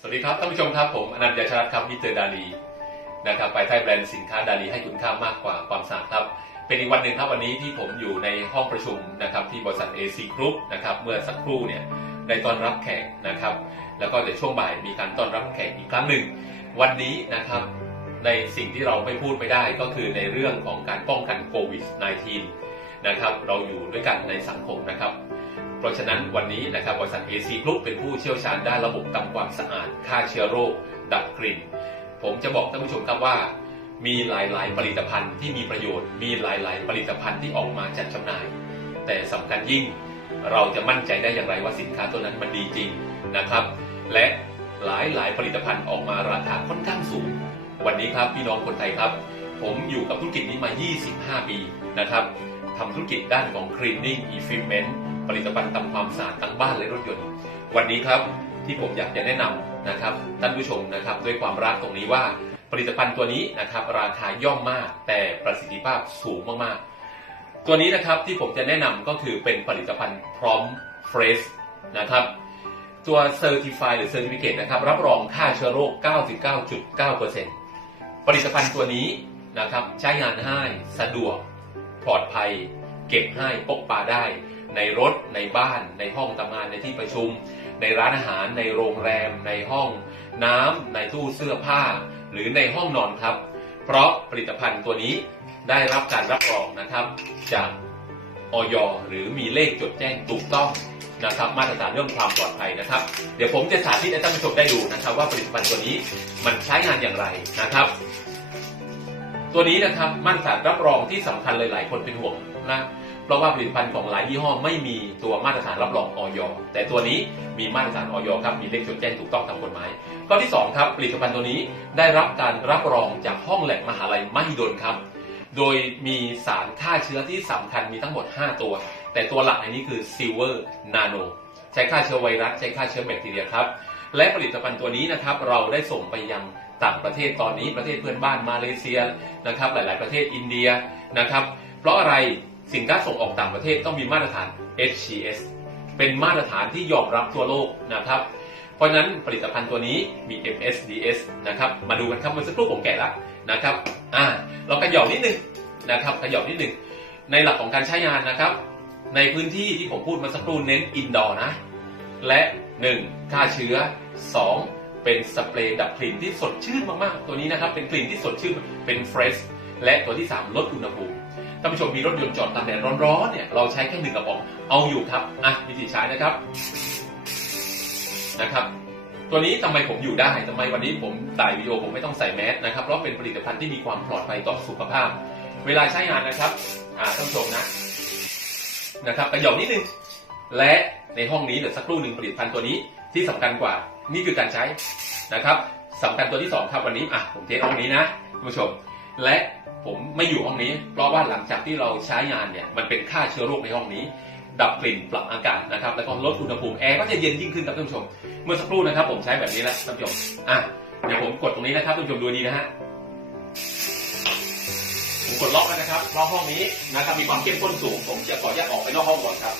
สวัสดีครับท่านผู้ชมครับผมอนันต์ยาชรัตครับมิเตอร์ดาลีนะครับไปไทยแบรนด์สินค้าดาลีให้คุณค่ามากกว่าความสะอาดครับ เป็นอีกวันหนึ่งครับวันนี้ที่ผมอยู่ในห้องประชุมนะครับที่บริษัท AC Group นะครับเมื่อสักครู่เนี่ยได้ต้อนรับแขกนะครับ แล้วก็เดี๋ยวช่วงบ่ายมีการต้อนรับแขกอีกครั้งหนึ่ง วันนี้นะครับในสิ่งที่เราไม่พูดไม่ได้ก็คือในเรื่องของการป้องกันโควิด -19 นะครับเราอยู่ด้วยกันในสังคมนะครับ เพราะฉะนั้นวันนี้นะครับบริษัท AC Group เป็นผู้เชี่ยวชาญด้านระบบทำความสะอาดฆ่าเชื้อโรค ดับกลิ่น ผมจะบอกท่านผู้ชมครับว่า มีหลาย ๆ ผลิตภัณฑ์ที่มีประโยชน์ มีหลาย ๆ ผลิตภัณฑ์ที่ออกมาจัดจำหน่าย แต่สำคัญยิ่งเราจะมั่นใจได้อย่างไรว่าสินค้าตัวนั้นมันดีจริงนะครับ และหลายๆผลิตภัณฑ์ออกมาราคาค่อนข้างสูง วันนี้ครับพี่น้องคนไทยครับ ผมอยู่กับธุรกิจนี้มา 25 ปีนะครับทำธุรกิจด้านของ cleaning equipment ผลิตภัณฑ์ทำความสะอาดทั้งบ้านและรถยนต์ วันนี้ครับที่ผมอยากจะแนะนำนะครับท่านผู้ชมนะครับด้วยความรักตรงนี้ว่าผลิตภัณฑ์ตัวนี้นะครับราคาย่อมมาก แต่ประสิทธิภาพสูงมากๆ ตัวนี้นะครับที่ผมจะแนะนำก็คือเป็นผลิตภัณฑ์พร้อมเฟรชนะครับตัว Certify หรือ Certificate นะครับรับรองฆ่าเชื้อโรค 99.9%ผลิตภัณฑ์ตัวนี้นะครับใช้งานง่ายสะดวกปลอดภัย เก็บให้พกปาได้ ในรถ ในบ้าน ในห้องทำงานในที่ประชุม ในร้านอาหาร ในโรงแรม ในห้องน้ำในตู้เสื้อผ้า หรือในห้องนอนครับ เพราะผลิตภัณฑ์ตัวนี้ได้รับการรับรองนะครับ จากออยหรือมีเลขจดแจ้งถูกต้องนะครับมาตรฐานเรื่องความปลอดภัยนะครับ เดี๋ยวผมจะสาธิตให้ท่านผู้ชมได้ดูนะครับ ว่าผลิตภัณฑ์ตัวนี้มันใช้งานอย่างไรนะครับ ตัวนี้นะครับมาตรฐานรับรองที่สำคัญเลยหลายคนเป็นห่วงนะ เพราะว่าผลิตภัณฑ์ของหลายยี่ห้อไม่มีตัวมาตรฐานรับรองออยแต่ตัวนี้มีมาตรฐานออยครับมีเลขจดแจ้งถูกต้องตามกฎหมายข้อที่2ครับผลิตภัณฑ์ตัวนี้ได้รับการรับรองจากห้องแลบมหาลัยมหิดลครับ โดยมีสารฆ่าเชื้อที่สำคัญมีทั้งหมด 5 ตัว แต่ตัวหลักในนี้คือซิลเวอร์นาโนใช้ฆ่าเชื้อไวรัสใช้ฆ่าเชื้อแบคทีเรียครับและผลิตภัณฑ์ตัวนี้นะครับเราได้ส่งไปยังต่างประเทศตอนนี้ประเทศเพื่อนบ้านมาเลเซียนะครับหลาย ๆ ประเทศอินเดียนะครับเพราะอะไร สินค้าส่งออกต่างประเทศต้องมีมาตรฐาน HCS เป็นมาตรฐานที่ยอมรับทั่วโลกนะครับ เพราะนั้นผลิตภัณฑ์ตัวนี้มี MSDS นะครับ มาดูกันครับเมื่อสักครู่ผมแกะแล้วนะครับ อ่า เราขย่อนิดนึงนะครับขย่อนิดนึง ในหลักของการใช้งานนะครับ ในพื้นที่ที่ผมพูดมาสักครู่เน้นอินดอร์นะ และ 1. ฆ่าเชื้อ 2. เป็นสเปรย์ดับกลิ่นที่สดชื่นมากๆ ตัวนี้นะครับ เป็นกลิ่นที่สดชื่น เป็นเฟรช และตัวที่ 3 ลดอุณหภูมิ ท่านผู้ชมมีรถยนต์จอดตากแดดร้อนๆเนี่ยเราใช้แค่หนึ่งกระป๋องเอาอยู่ครับอะวิธีใช้นะครับนะครับ ตัวนี้ทำไมผมอยู่ได้ทำไมวันนี้ผมถ่ายวิดีโอผมไม่ต้องใส่แมสนะครับเพราะเป็นผลิตภัณฑ์ที่มีความปลอดภัยต่อสุขภาพ เวลาใช้งานนะครับอ่าท่านผู้ชมนะนะครับประโยคนิดนึงและในห้องนี้เดี๋ยวสักครู่หนึ่งผลิตภัณฑ์ตัวนี้ที่สำคัญกว่า นี่คือการใช้นะครับสำคัญตัวที่สองครับวันนี้อะผมเทสห้องนี้นะคุณผู้ชม และ ผมไม่อยู่ห้องนี้ เพราะว่าหลังจากที่เราใช้งานเนี่ยมันเป็นฆ่าเชื้อโรคในห้องนี้ ดับกลิ่นปรับอากาศนะครับ แล้วก็ลดอุณหภูมิแอร์ก็จะเย็นยิ่งขึ้นครับท่านผู้ชม เมื่อสักครู่นะครับ ผมใช้แบบนี้แล้วท่านผู้ชมอะเดี๋ยวผมกดตรงนี้นะครับท่านผู้ชมดูดีนะฮะผมกดล็อกแล้วนะครับเพราะห้องนี้นะครับมีความเข้มข้นสูง ผมจะขออนุญาตออกไปนอกห้องก่อนครับ